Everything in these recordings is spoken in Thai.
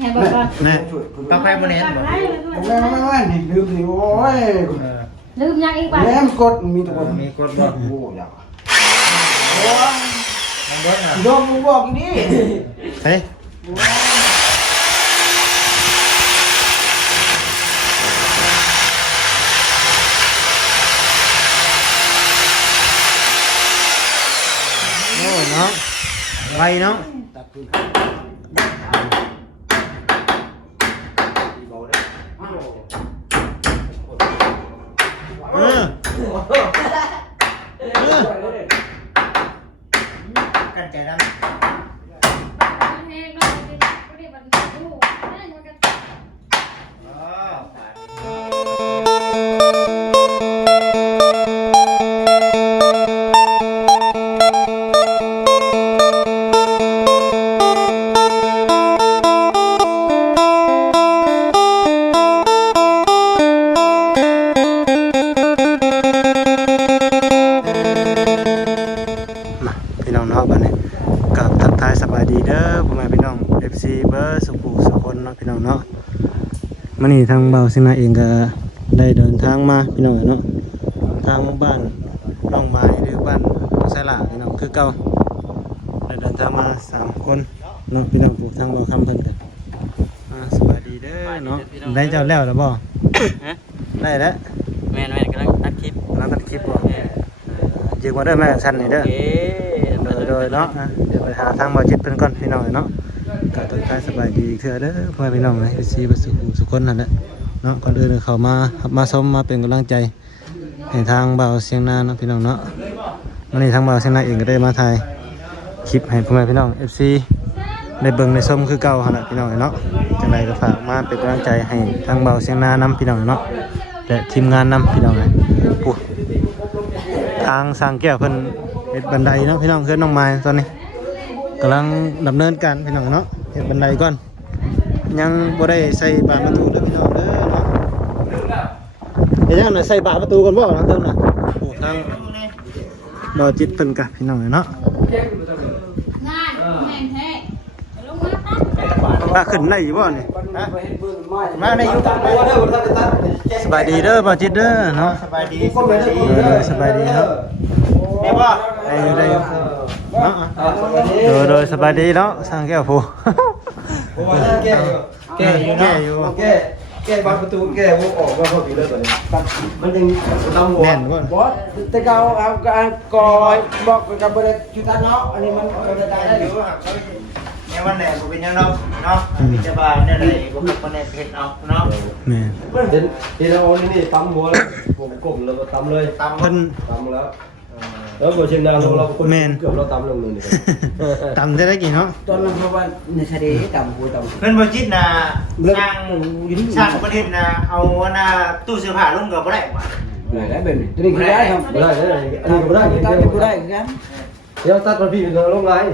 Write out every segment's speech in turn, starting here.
ให้บอกก่อนแน่ต้องไปบนเน้นบ่ไล่เลยไม่ไม่ไม่นี่ลืมนี่โอ้ยเออลืมยังอีกป่ะแม่มกดมีแตัวคนมีกดบ่โอ้ยอยากมันเบิดน่ะโดนมึงบอกนี่เฮ้ยโอ้เนาะไวเนาะเออเออ กันางเบาสินาเองก็ได้เดินทางมาพี่น้องเนาะทางบ้านน้องไม้หรือบ้านไสละพี่น้องคือเก่าได้เดินทางมาสามคนเนาะพี่น้องทางเบาคำเพิ่นกันอ่าสบายดีเด้อเนาะได้เจ้าแล้วแล้วบ่ฮะได้แล้วแม่นแม่นกำลังตัดคลิปแล้วตัดคลิปบ่ยืมมาเด้อแม่สั้นนี่เด้อโอเคโดยโดยเนาะอะเดี๋ยวไปหาทางบอจิตเพิ่นก่อนพี่น้องเนาะกาตัวท้ายสบายดีอีกเถื่อเด้อพ่อแม่พี่น้องเลยซีบัสุขุสุคนนั่นแหละ เนาะก่อนอื่นเขามามาชมมาเป็นกำลังใจให้ทางเบาเสียงนาเนาะพี่น้องเนาะวันนี้ทางเบาเสียงนาเองก็ได้มาถ่ายคลิปให้พ่อแม่พี่น้อง FC ได้เบิ่งได้มคือเก่าหั่นน่ะพี่น้องเนาะจังไดก็ฝากมาเป็นกำลังใจให้ทางเบาเสียงนานํพี่น้องเนาะและทีมงานนํพี่น้องเลยปุ๊ทางสร้างแก้วเพิ่นเฮ็ดบันไดเนาะพี่น้องเพื่อนน้องไม้ตอนนี้กำลังดำเนินการพี่น้องเนาะเห็นบันไดก่อน ยังบ่ได้ใส่บานประตูเด้อพี่น้อง เดี๋ยวยังน่ะใส่บานประตูก่อนบ่ทางเทิงน่ะโอ้ทางบ่จิตเพิ่นกะพี่น้องเนาะงานแม่งแท้ลงมาตั้งป้าขึ้นได้อยู่บ่นี่ฮะมาในยุคตัดไปเด้อบ่ทันได้ตัดสบายดีเด้อบ่จิตเด้อเนาะสบายดีสบายดีเออสบายดีเนาะแม่บ่ได้อยู่ได้อยู่เนาะโดยโดยสบายดีเนาะสร้างแก้วผู้ผมว่าแก้อยู่แก้อยู่แก้อยู่ แก้บานประตูแก้วงออกมาพอดีเลยตอนนี้มันยังต้องหัวบอสแต่เก่าเอาการกอยบอกกับบริษัทจุดาเนาะอันนี้มันกระจายได้ได้ออยู่ยู่ครับแม่วันไหนบ่เป็นยังเนาะเนาะมีจะบ้านได้เลยบ่เป็นวันไหนเฮ็ดเอาเนาะแม่นเห็นเห็นเอานี่นี่ปั๊มหัวผมกลมแล้วก็ตำเลยตามเพิ่นตำแล้ว แล้วตัวเชียงดาวเราคนแม่น เกือบเราตำลงหนึ่งตำจะได้กี่เนาะตอนนั้นเพราะว่าในทะเลตำหัวตำเพิ่นบ่จิตน่ะสร้างสร้างประเทศน่ะเอาอันน่ะตู้เสื้อผ้าลงก็บ่ได้ว่ะได้แบบนี้ตัวนี้คือได้ครับได้ได้อันนี้ก็ได้ตัดก็ได้กันเดี๋ยวตัดมาพี่เราลงไลน์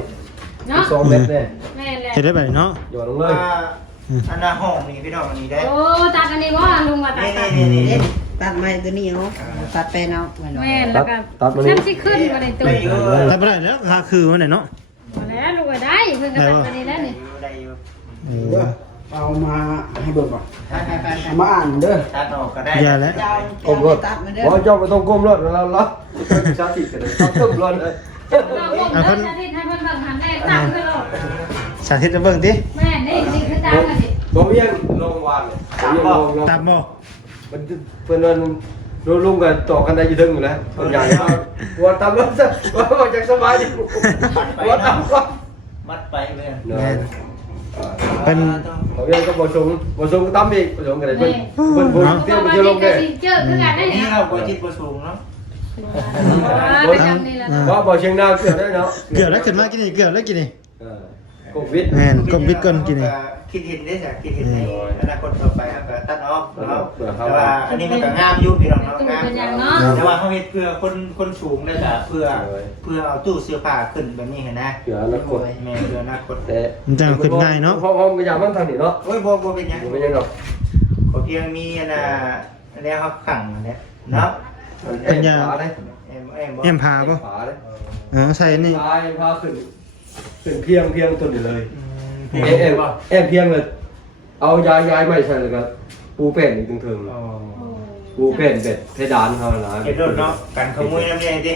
เนาะสองเมตรเนี่ยแม่แหละเฮ็ดได้แบบนี้เนาะหย่อนลงเลยอ่าอันน่ะห้องนี่พี่น้องอันนี้ได้โอ้ตัดอันนี้ว่าลุงว่าตัดนี่ตัดนี่นี่นี่ ตัดไม้ตัวนี้เอาตัดไปเอาไว้เนาะแม่แล้วก็ฉันสิขึ้นมาในตู้ได้อยู่ได้บ่ได้แล้วหาคือมันไหนเนาะมาแล้วลูกก็ได้เพิ่งก็ตัดอันนี้แล้วนี่ได้อยู่เอเด้ออเอามาให้เบิ่งก่อนไปไปไปเอามาอ่านเด้อตัดออกก็ได้อย่าแล้วเจ้าก้มรถตัดมาเด้อว่าเจ้าไปต้องก้มรถแล้วเราชาติกันเลยต้องก้มรถเลยเราผมแล้วจะที่ให้เพิ่นเบิ่งหันแม่ตั้งขึ้นรถสาธิตจะเบิ่งติแม่นี่นี่คือตั้งกันดิผมยังลงวานเลยผมยังลงลงตามบ่ มันเพื่อนนั่นรู้ลุงกันต่อกันได้ยืดดึงอยู่แล้วคนใหญ่ว่าตามรถซะว่าจากสบายดีว่าตามก็มัดไปเลย แม่น เป็น เขาเรียกก็บอชงบอชงก็ตามอีกบอชงกันเลยเพิ่นเพิ่นพูดเตี้ยวไปเที่ยวลงเจเด้อเจอคือกันได้นี่เนี่ยเราก็จิตประสูงเนาะไปจำนี่แหละว่าบอเชียงดาวเกือบได้เนาะเกือบแล้วขึ้นมากินนี่เกือบแล้วกินนี่โควิดแม่นกลมวิทย์ก่อนกินนี่ คิดเห็นได้จ้ะคิดเห็นในอนาคตต่อไปครับก็ตัดออกเนาะแต่ว่าอันนี้มันก็งามอยู่พี่น้องเนาะตู้งามเป็นยังเนาะแต่ว่าเขาเฮ็ดเพื่อคนคนสูงเลยจ้ะเพื่อเพื่อเอาตู้เสื้อผ้าขึ้นแบบนี้เห็นนะเกือบแล้วกดแม่เพื่ออนาคตแต่มันจะขึ้นง่ายเนาะห้องห้องก็ยาวมันทางนี้เนาะโอ้ยบ่บ่เป็นหยังไม่ยังดอกขอเพียงมีอันน่ะอันนี้เขาขังอันเนี้ยเนาะเป็นยาอะไรเอ็มเอ็มบ่เอ็มพาบ่ฝาเลยเออใส่นี่พาพาขึ้นขึ้นเพียงเพียงตัวนี้เลย เอ็เอ็มมเอ็มเพียงเลยเอายายยายไม่ใช่เลยก็ปูเป็นอีกถึงอ๋อๆปูเป็นเป็ดเพดานเท่านั้นเฮ็ดรถเนาะกันขโมยน้ำเนี่ยติ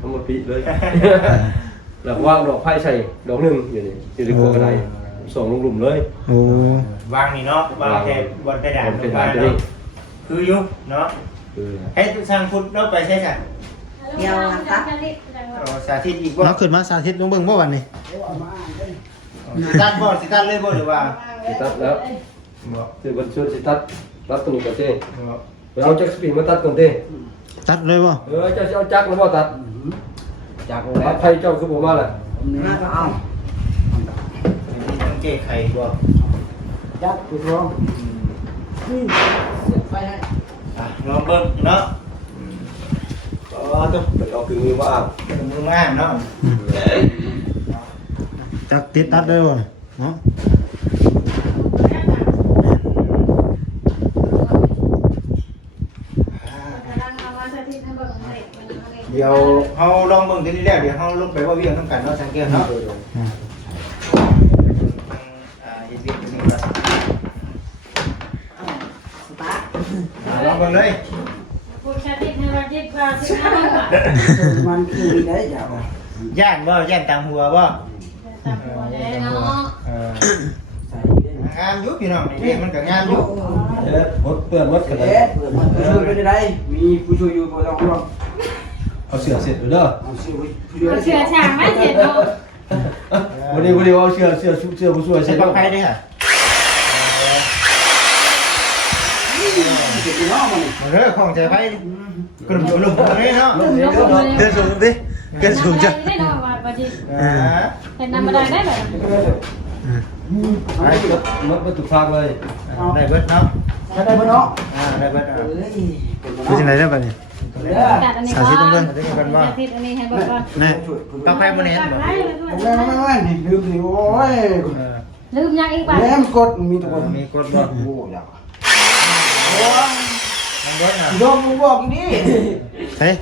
ทั้งหมดปีเลยแล้วก็วางดอกไผ่ใส่ดอกหนึ่งอยู่นี่อยู่ในโคกระไดส่งลงหลุมเลยโอ้วางนี่เนาะวางแค่บนกระดาษบนกระดาษตัวนี้คืออยู่เนาะคือให้ทุกทางพุทธเนาะไปใช่จ้ะเดี๋ยวตัดเอาสาธิตอีกบ่น้องขึ้นมาสาธิตลงเบิ่งบ่วันนี้ สิตัดบ่สิตัดเลยบ่หรือว่าสิตัดแล้วบ่คือบนชุดสิตัดตัดตรงนี้ก่อนเจ้บ่ไปเอาแจ็คสปริงมาตัดก่อนเจ้ตัดเลยบ่เออเจ้าสิเอาจักรแล้วบ่ตัดจากโอ้ตัดไผ่เจ้าคือผมว่าแหละน่าก็เอามีต้องแก้ไขบ่จับกูร้องไปให้อะลองเบิ่งเนาะก็ต้องไปเอาคือมือว่าอ่างเป็นมือมาเนาะ จักติดตัดเลยบ่เนาะเดี๋ยวเฮาลองเบิ่งทีนี้แล้วเดี๋ยวเฮาลงไปว่าเวียงทำกันเนาะสังเกตเนาะอืมอ่าเฮ็ดเวียงตัวนี้ก่อนสตาร์ทอ่าลองเบิ่งเลย มันคือได้ยาวย่านบ่ย่านตามหัวบ่ งามอยู่พี่น้องนี่มันก็งามอยู่เออหมดเปื้อนหมดกันเลเอ๊ะยมันช่วยไปได้มีผู้ช่วยอยู่บ่ต้องห่วงเอาเสือเสร็จแล้วเด้อเอาช่วยผู้ช่วยเชื่อช่างไม่เห็นเนาะวันนี้วันนี้เอาเสือเสือเสือผู้ช่วยเสใส่ร็จปลัแล้กวไฟด้วยค่ะเก็บน้องมันมาเด้อของใส่ไฟกลุ่มกลุ่มเลยเนาะลงยกลงเกินสูงดิเกินสูงจ้ะได้เนาะว่าบ่ดีอ่าเห็นนำบ่ได้ได้เลย อืมไอ้หมดมาตุกทางเลยได้เบิดเนาะใช้ได้บ่เนาะอ่าได้เบิดอ่าเอ้ยเป็นเป็นจังได๋เด้อบัดนี้เด้อตัดอันนี้ก่อนสาธิตอันนี้ให้เบิ่งก่อนแน่ปลักไฟบ่เห็นบ่แม่แม่แม่นี่ลืมสิโอ้ยเออลืมยังอีกบ่แม่กดมีตัวมีกดบ่โอ้ยาวมันเบิดอะโยมมึงบอกนี่เฮ้ย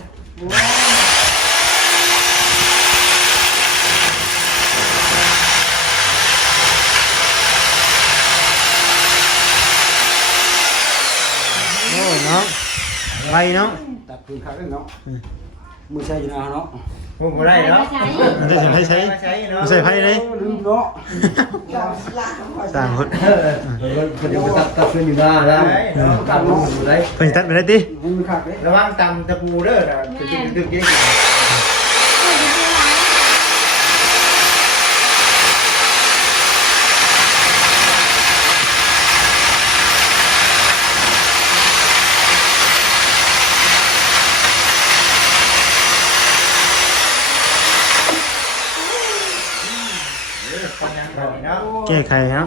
โอ้เนาะ ไวเนาะตัดคืนขาดเนาะมือใช่อยู่นะเนาะผมบ่ได้เนาะมันจะใช้ใช้ใช้เนาะใส่ไพ่เลยลืมเนาะต่างคนมันจะตัดตัดเพื่อนอยู่หน้าแล้วตัดลงอยู่ได้เพิ่นตัดไปได้ติมันมือขาดเลยระวังตำตะปูเด้อนะตึกตึกตึกเนาะ แก้ไขครับ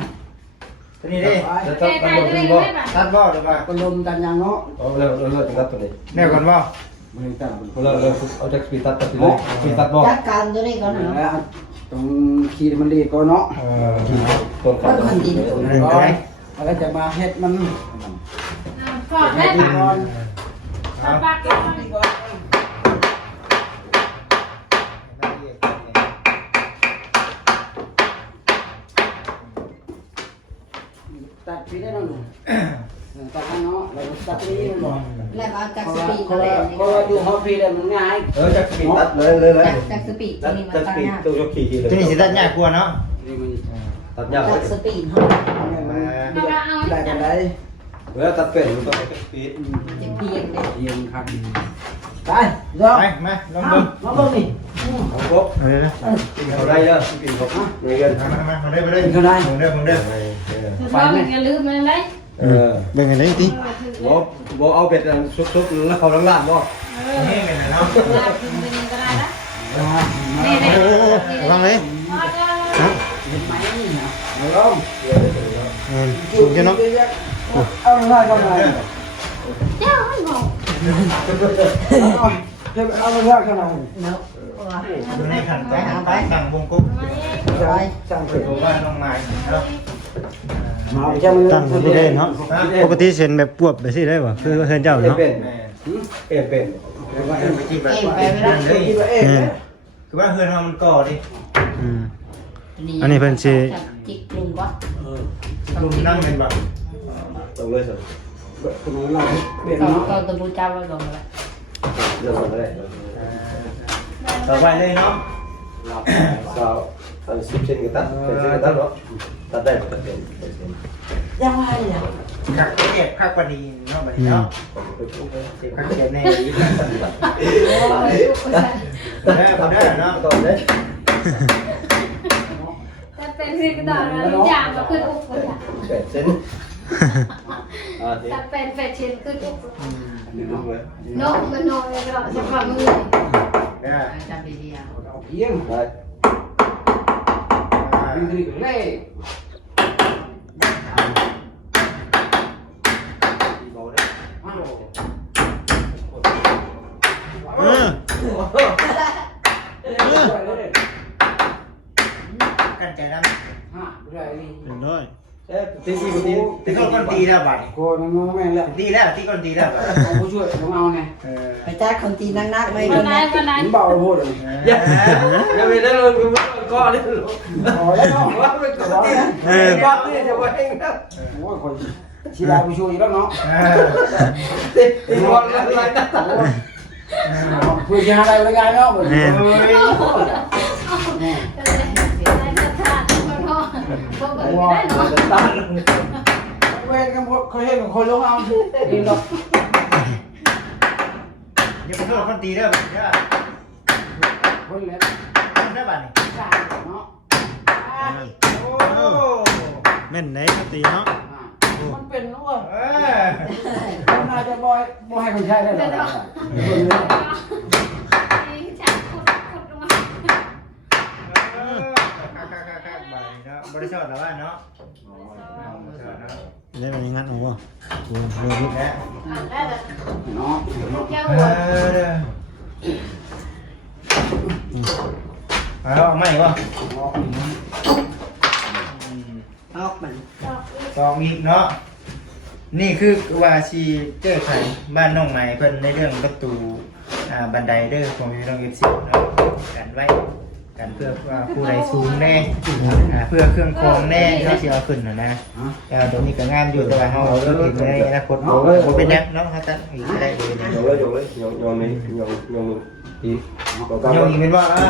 ตัวนี้ดิจะตัดตัดลงที่บ่ตัดบ่หรือว่าก็ลมกันยังเนาะเอาเร็วเร็วเร็วตัดตัวนี้แน่ก่อนบ่มันตั้งเอาเร็วเร็วเอาจ็คสปีตัดตัดไปเลยสปีตัดบ่จัดการตัวนี้ก่อนนะต้องขี่มันดีก่อนเนาะเออตรงกัก็นมันดีก่อนแล้วจะมาเฮ็ดมันก่อดได้ป่ะก่อนกอดปากก่อน ตัด พี่ได้แล้วตัดเนาะแล้วตัดนี้บ่แล้วเอาจากเพสราะปีดว่าอะไรเพราะว่าดูฮอพีแล้วมันง่ายเออแจ็คสปีดตัดเลยเลยเลยจากจากสปีดตัจะดมีมาแจ็คสตั้งปีดหน้าตัวยกขี่ขี่เลยตัวนี้สิตัดยากกว่าเนาะนี่มันตัดยากจากสปีดเขาเอาละเอาได้กันได้เวลาตัดเป็นมันต้องแจ็คสปีดจะเพียงเด็กเยี่ยมครับไปยอมไปมาลองมาเบิ่งมาเบิ่งนี่เอาครบเอาเลยนะกินเขาได้เด้อกินเขาในเงินมามามาได้ไปได้มึงเด้อมึงเด้ อคือว่าอย่าลืมมันเลยเออเบิ่งกันเลยติบ่บ่เอาเป็ดซุกๆแล้วเขาล้างล่างบ่นี่ไงเนาะลากินเป็นก็ได้ละมานี่โอ้นี่โอ้โอ้ระวังเลยฮะไหมนี่นะเอาลงเออสูงจังเนาะเอาหน่อยก็หน่อยเจ้าให้บอกเอาหน่อยก็หน่อยอยู่ในขันตอนไปสั่งวงกุ๊กไปสั่งเปิดว่าน้องไม้เนาะ มาแค่มือตั้งบ่ได้เนาะปกติเส้นแบบปวบแบบซี่ได้บ่คือเฮนเจ้าเนเนาะเป็นเอ็นเป็นเอ็นไม่จีบเอ็นไปไม่ได้เลยคิดว่าเอ๊ะแม่นคือว่าเฮือนเฮามันก่อดิอันนี้เพิ่นสิจิกลุงก็ลุงนั่งเป็นแบบตรงเลยสิคนนั้นเราเปลี่ยนก็เนาะก็ตัวบูชาไว้ก่อนละเรื่องอะไรต่อไปเลยเนาะสาวตัดสิบเซนก็ตัดเป็นเซนก็ตัดเนาะตัดได้ตัดเป็นเป็นเป็นยังไงอะคักเจ็บคักปนีเนาะบัดนี้เนาะเจ็บคักเจ็บแน่ยิ่งปฏิบัติได้พอได้เนาะต่อเลยแต่เป็นสิ่งต่อนะทุกอย่างก็ขึ้นอุกเลยอะแปดเซนอ่าสิแต่เป็นเป็ดชิ้นขึ้นอุกดูดูเลยนกมันนอนเลยก็จะฟังมือ ได้ จำดีๆอะเอาเพียง ได้ วิ่งตรีกันเล่ เบาได้ เออ กันใจนะ ฮะได้ดิ เป็นร้อย เอ๊ะ ตีสี่ตีตีก้นก้นตีแล้วบัดโคนน้องแม่แล้วตีแล้วตีก้นตีแล้วบัดเอาผู้ช่วยน้องเอาไงไปจ้าคนตีนักๆไม่วัดีนไหนนะวันไหนเบาโพดเลยอย่าอย่าไปนั่นเลยคุณก้อนนี่พอแล้วเนาะว่าไปก่อนนะเออก้อนนี่จะไว้นะโอ้ยคนชีดาผู้ช่วยแล้วเนาะตีตีบอลอะไรนะเพื่อจะหาอะไรเลยไงเนาะ ทอดก็เบิกได้เนาะตันเวรกันพวกเขาเห็นคนลงเอาเองดอกอย่าไปโทษคนตีแล้วบัดเด้อคนเล็กคนได้บัดนี่กาเนาะโอ้แม่นไหนก็ตีเนาะมันเป็นเนาะเออคนน่าจะบอยบอยให้คนใช้ได้หรอคนเล็ก นี่ฉันขุดขุดลงมา เออคักคักคักคัก บัดนี้เนาะบริสุทธิ์แล้วว่าเนาะบริสุทธิ์เนาะได้แบบนี้งั้นเอาบ่โอ้โหลูกและอ่านได้แต่เนาะแก้วเอหัวอเอาไม่วะออกมันสองอีกเนาะนี่คือว่าชีแก้ไขบ้านน้องใหม่เพิ่นในเรื่องประตูอ่าบันไดเด้อของพี่น้องเอฟซีเนาะกันไว้ กันเพื่อว่าผู้ใดสูงแน่อ่าเพื่อเครื่องครองแน่เขาสิเอาขึ้นน่ะนะแต่ว่าตรงนี้ก็งามอยู่แต่ว่าเฮาเห็นในอนาคตบ่บ่เป็นแนวเนาะเฮาตัดอีกก็ได้เลยเนี่ยยองเลยยองเลยยองยองนี่ยองยองตีต่อกันโยงอีกเป็นว่าอ่า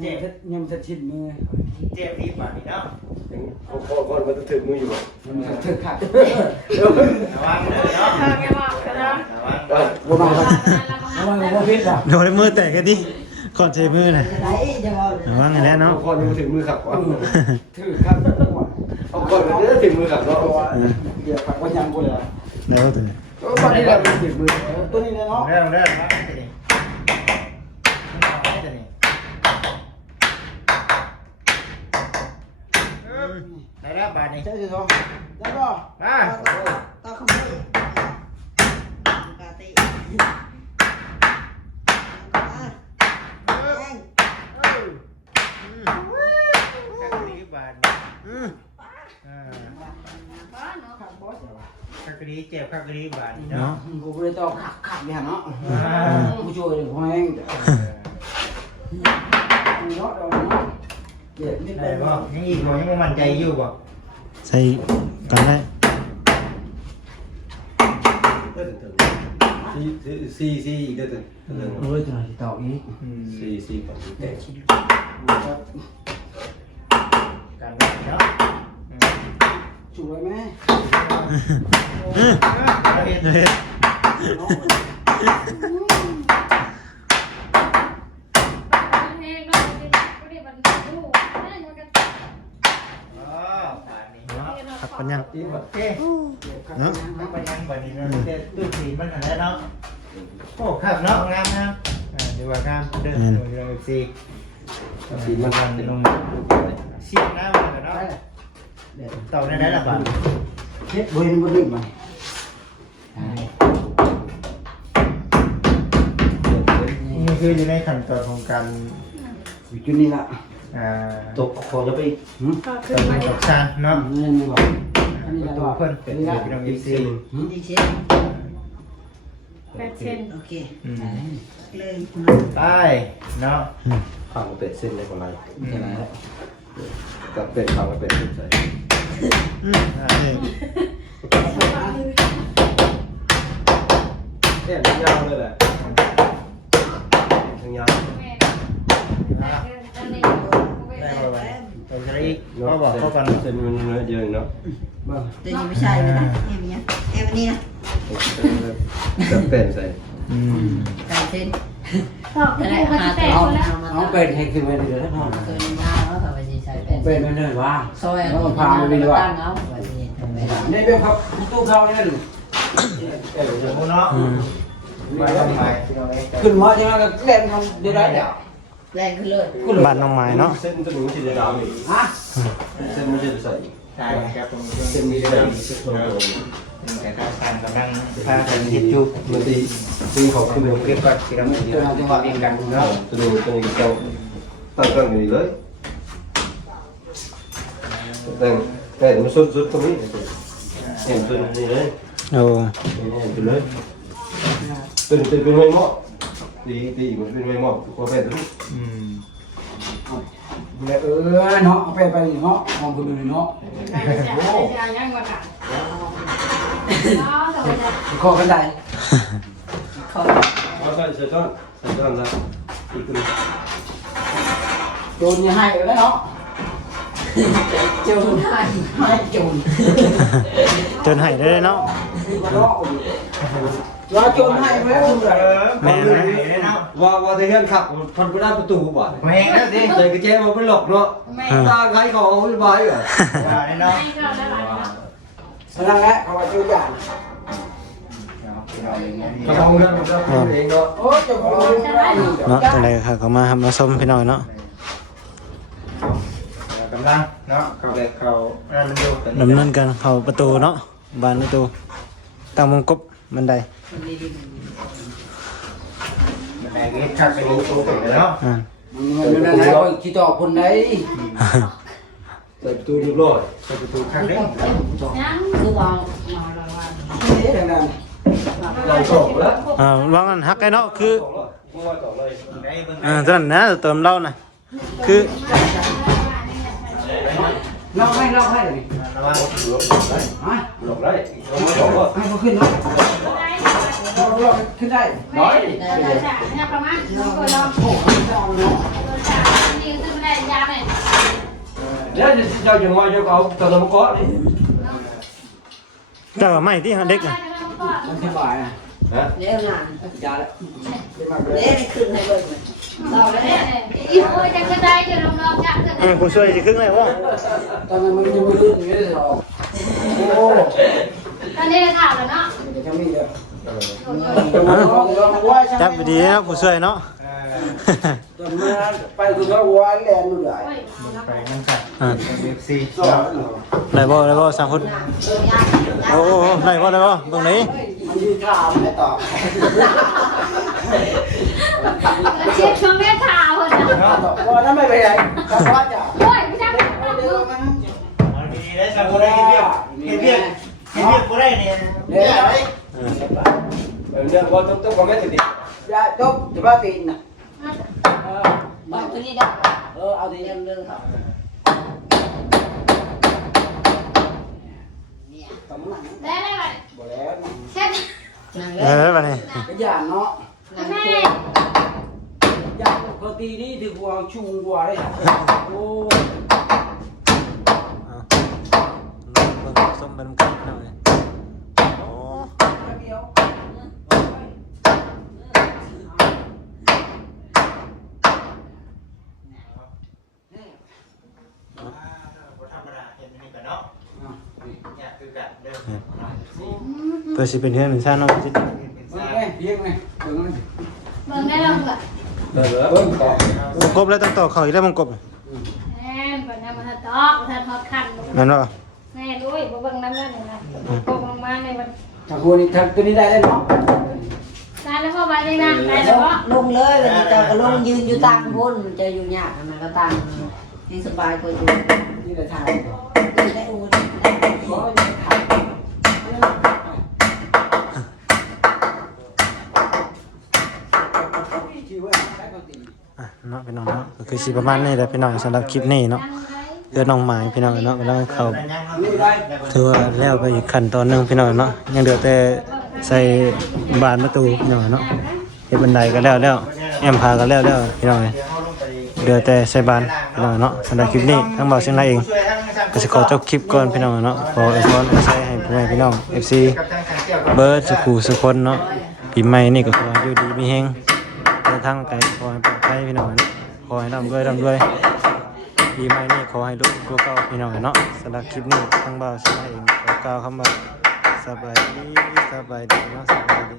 เนี่ยยังจะ ชิดมือเจ็บอีกบาดนี้เนาะเขาเขาเขามันจะถึงมืออยู่มันจะขาดระวังเด้อเนาะทางแกบอกกันนะระวังว่ามาครับแล้วก็ว่าหามาว่าพิษอะโดนมือแตกกันดิก่อนใช้มือน่ะไหนจะบอกระวังให้แล้วเนาะเขามันถึงมือขับวะถือครับเขาก่อนมันจะถึงมือขับเนาะเดี๋ยวฝักว่ายังกูเลยแล้วตัวนี้ตอนนี้เราถึงมือตัวนี้เนาะเริ่มเริ่มครับตัวนี้ตัวนี้ได้ แล้วบาดนี้ใช่ไหมครับแล้วก็มาต่อคำพูดปาติแห้งบาดอืออ่าบ้านเนาะคักกะดีเจ็บคักกะดีบาดนี้เนาะเนาะกูเลยต้องขับขับเนี่ยเนาะผู้ช่วยเลยพ่อแห้งเนาะเราเนาะเดี๋ยวนี่ได้เป็นบ่ยังอีกบ่ยังบ่มั่นใจอยู่บ่ ใส่กันได้สี่สี่สี่เด้อถึงเอ้ยจะต่ออีกอืมสี่สี่ก่อนแต่กันไว้เนาะอืมช่วยไหมอือเอาเฮ็ด เฮ็ด เองเนาะก็ได้บันทึกได้มันก็ อ๋อป่านนี้ เนาะเนาะขับกันยังโอเคเนาะไปยังบ่นี้เนาะเด็ดตู้สีมันอันนั้นเนาะโอ้ครับเนาะงามนะอ่าดีว่างามเด้อดูดูสิสี่มันกันลงเสียงหน้ามันก็เนาะเต่าในนั้นล่ะบ่เฮ็ดบ่เห็นบ่ดึงมามีคืออยู่ในขั้นตอนของการอยู่จุดนี้ละ อ่าตกของจะไปหืมก็ตขึ้อนนมากับชานเนาะนี่นี่บอกอันนี้ประละตูบอกเพิ่นเป็นพี่น้องอีซีหืมดีเช่นแปดเซนโอเคอืมเลยไปเนาะขังเป็ดเส้นในของเราจะไหนละกับเป็ดขังเป็ดใส่อืมอ่านี่เนี่ยยาวเลยแหละยาว แม่ ได้บ่ไปไปจะได้อีกก็บอกเข้ากันเส้นมันเยอะเนาะบ่แต่ยังไม่ใช่เลยนะเอ็มเนี่ยเอ็มนี่นะกับเป็ดใส่อืมไก่เส้นตอกที่กูมันแล้วเอาเป็นให้คือเป็นเดือดร้อนเกินยาแล้วค่ะวันนี้ใช้เป็นเป็นไม่ได้ว่าซอยแล้วพาไปดีกว่าตั้งเอาวันนี้ทำไมล่ะนี่เป็นครับตู้เขาเนี่ยเออเดี๋ยวเนาะไปทำไมพี่น้องเอ้ยขึ้นมาใช่ไหมก็เล่นมันได้ได้เดี๋ยว แรงขึ้นเลยบ้านน้องไม้เนาะเส้นตัวนี้จะดำอีกฮะเส้นมันจะใส่ใช่ครับตรงนี้เส้นมีใส่เส้นตรงแต่ถ้าทานกำลังพากันเฮ็ดอยู่มันตีตีของคือเก็บก่อนพี่น้องเดี๋ยวจังหวะเองกันเนาะตัวนี้ตัวนี้ก็ตั้งตั้งอยู่เลยแต่แต่มันสุดสุดตรงนี้เห็นตัวนี้เลยโอ้เห็นตัวเลยตัวนี้เป็นไม่เหมาะ ตีตีมันเป็นไม่เหมาะตัวแม่ตัวนี้อืมเออเนาะเอาไปไปเนาะมองคนอื่นเนาะได้จะได้จะยังมาค่ะอ๋อสวัสดีขอกันได้เขาเอาใส่ใส่ต้นใส่ต้นนะอีกตัวโจรยังให้เลยเนาะเจ้าได้ให้โจรจนให้ได้เลยเนาะเนาะ ว่าโจรให้ไหมคุณเอเอ๋อแม่นะว่าว่าที่เฮือนขับพันไปด้านประตูบ่แม่นะสิใส่กระเจี๊ยบมาเป็นหลอกเนาะแม่ตาใครของเอาไปบายเหรอว่าแน่เนาะให้เราได้หลายเนาะนั่นแหละเขาว่าโจรใหญ่พี่น้องเองนี่กระเพราเงินมันจะพูดเองเนาะโอ้เจ้าของได้เนาะจังไดค่ะเขามามาชมพี่น้อยเนาะกำลังเนาะเขาแบบเขานั่นมันดูกันดำเนินการเข้าประตูเนาะบานประตูตั้งวงกบบันได มันได้เก็บคักไปดูตัวไปเนาะอ่ามันนั่นแหละที่ต่อคนไหนใส่ประตูเรียบร้อยใส่ประตูคักเด้ยังคือวางนี่ทางนั้นเราสองแล้วอ่าว่างันฮักไอ้เนาะคือสองแล้วเมื่อวานสองเลยได้เบิ่งอ่าตอนนั้นนะเติมเหล้าน่ะคือเราให้เราให้เลยระวังฮะ หลอกได้เราไม่หลอกว่าให้เขาขึ้นเนาะเราเราขึ้นได้น้อยเราจะเนี่ยประมาณน้องก็ลองโอ้ขึ้นได้เนาะเราจะนี่คือไม่ได้ยาเนี่ยเดี๋ยวเจ้าจะมาเจ้าเขาตะลมก้อนนี่เจ้าไม่ที่เด็กน่ะมันสบายอะนะเลี้ยงงานยาแล้วได้มากเลยเลี้ยงขึ้นให้เบิ่งเราแล้วเนี่ยอีโอ้ยจะกระจายจะลงรอบจักเถเอออะผู้ช่วยสิครึ่งเลยว่าตอนนั้นมันยังไม่รู้อย่างนี้เลยหรอกโอ้ต อนนี้ข่าวแล้วเนาะจะทำนี่เลยจับดีนะผู้ช่วยเนาะ ไปคือเขาวายแลนด์นู่นเลยไปนั่งกันอ่าเอฟซีสองได้บ่ได้บ่สามคนโอ้โอ้ได้บ่ได้บ่ตรงนี้มันยืนขาไม่ตอบเช็คช่วงแม่ข่าวนะว่านั้นไม่เป็นไรก็ว่าจะโอ้ยไม่ใช่เดี๋ยวมันมันมีได้สักคนได้เฮ็ดเรียกเฮ็ดเรียกเฮ็ดเรียกบ่ได้เนี่ยเดี๋ยวเดี๋ยวว่าต้อองคอมเมนต์ติดอย่าจบจะว่าตีนนะบางตัวนี้ได้เออเอาตีเลี้ยงเรื่องตำหนังได้ได้ไหม บ่แล้วนะ เช็ด นาง เอ เล่ อบัดนี้ ก็อย่าเนาะ นาง แม่ คุย อย่าปกตินี่ถือว่าชูกว่าเลยโอ้ เอาเบิ่งส้มเป็นกันหน่อยโอ้ เดียว บ่ธรรมดาเฮ็ดอันนี้กันเนาะเนี่ยคือ กันเด้อเพื่อสิเป็นเพื่อนเป็นชาติเนาะจิตเบิ่งไงเพียงไงเบิ่งไงเบิ่งได้แล้วเบื่อเดี๋ยวเบิ่งต่อวงกบแล้วต้องต่อเข้าอีกแล้ววงกบแม่นเปิดน้ำมันตอกมันทอดคันแม่นบ่แม่รู้ยบ่เบิ่งน้ำนั่นเลยนะโกงลงมาในวันถ้าคนนี้ถ้าตัวนี้ได้แล้วเนาะตายแล้วพ่อไปได้บ้างไปแล้วบ่ลงเลยวันนี้เจ้าก็ลงยืนอยู่ต่างบนมันจะอยู่ยากมันก็ต่างให้สบายกว่าอยู่นี่แหละทางได้อูด บ่ยังถ่าย อะ เนาะพี่น้องเนาะก็คือสิประมาณนี้แหละพี่น้องสำหรับคลิปนี้เนาะเพื่อน้องหมายพี่น้องเนาะกำลังเขาถือว่าแล้วไปอีกขั้นตอนหนึงพี่น้องเนาะยังเหลือแต่ใส่บานประตูพี่น้องเนาะเฮ็ดบันไดก็แล้วแล้วแอมพาก็แล้วแล้วพี่น้องเหลือแต่ใส่บานพี่น้องเนาะสำหรับคลิปนี้ทั้งบ่าวเชียงรายเองก็สิขอจบคลิปก่อนพี่น้องเนาะขออวยพรมาใช้ให้พ่อแม่พี่น้อง FC เบิร์ดสุขุสุคนเนาะปีใหม่นี่ก็ขออยู่ดีมีแฮง นทางไกลขอให้ปลอดภัยพี่น้องขอให้ร่ำรวยร่ำรวยปีใหม่นี้ขอให้ลูกตัวเก่าพี่น้องเนาะสำหรับคลิปนี้ทั้งบ่าวชายเองขอกล่าวคำว่าสบายดีสบายดีเนาะสบายดี